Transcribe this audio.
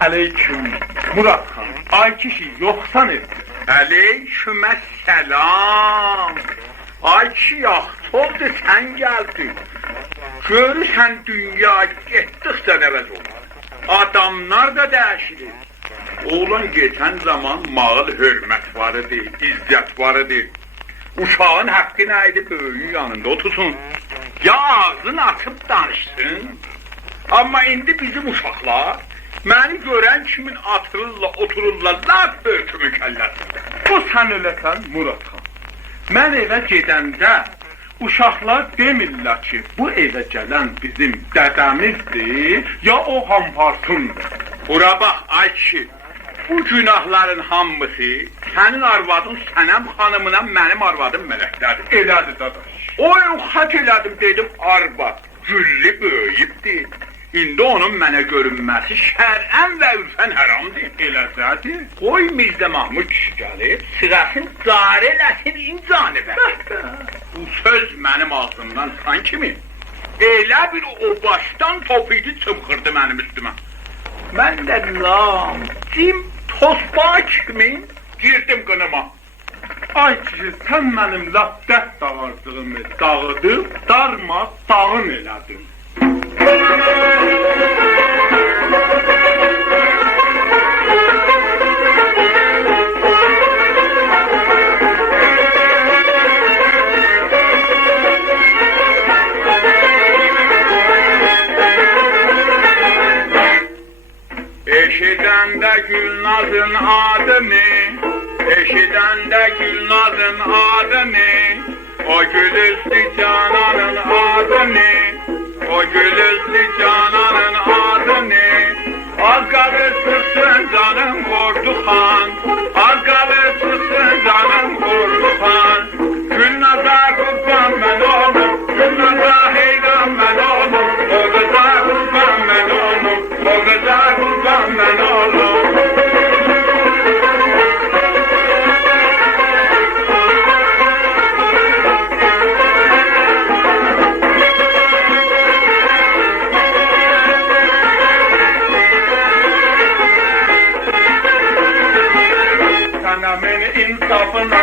Aleyküm Murat xan. Ay kişi yoksan ev. Aleykümselam. Ay kişi yaxşı oldu sen geldin. Görürsen dünya getdikcə əvəz olur. Adamlar da dəyişilir. Oğlan geçen zaman mal hürmet var idi, izzət var idi. Uşağın haqqı nə idi? Böyüyün yanında otursun. Ya ağzını açıp danışsın. Amma indi bizim uşaqlar məni görən kimin atırırlar, otururlar, laf bölkümün kəlləsində. O sen öləsən Murat xan. Mən evə gedəndə uşaqlar demirlər ki, bu evə gələn bizim dədəmizdir, ya o hamparsındır. Bura bax ay kişi, bu günahların hamısı sənin arvadın Sənəm xanımına mənim arvadım mələklərdir. Elədir dadaş. Oy, xat elədim dedim arvad, güllü böyüyübdir. İndi onun mənə görünməsi şər'ən və ürfən haramdır. Eləcədir. Qoy Mirzə Mahmud kişi gəlib, sırasını dar eləsin incanibə. Bu söz mənim ağzımdan çıxan kimi, elə bir o başdan topuydu çımxırdı mənim üstümə. Mən də lamcim tosba kimi girdim qınıma. Ay kişi, sən mənim laf dərd dağardığımı dağıdıb, darma dağın elədin. Eşidəndə Gülnazın adını, eşidəndə Gülnazın adını, o gülüzlü cananın adını, o gülüzlü cananın adını, az qalır çıxsın canım Orduxan, az qalır çıxsın canım Orduxan. Gülnaza qurban mən olum, Gülnaza heyran mən olum, o qıza qurban mən olum, o qıza qurban mən olum. Sənəmin insafına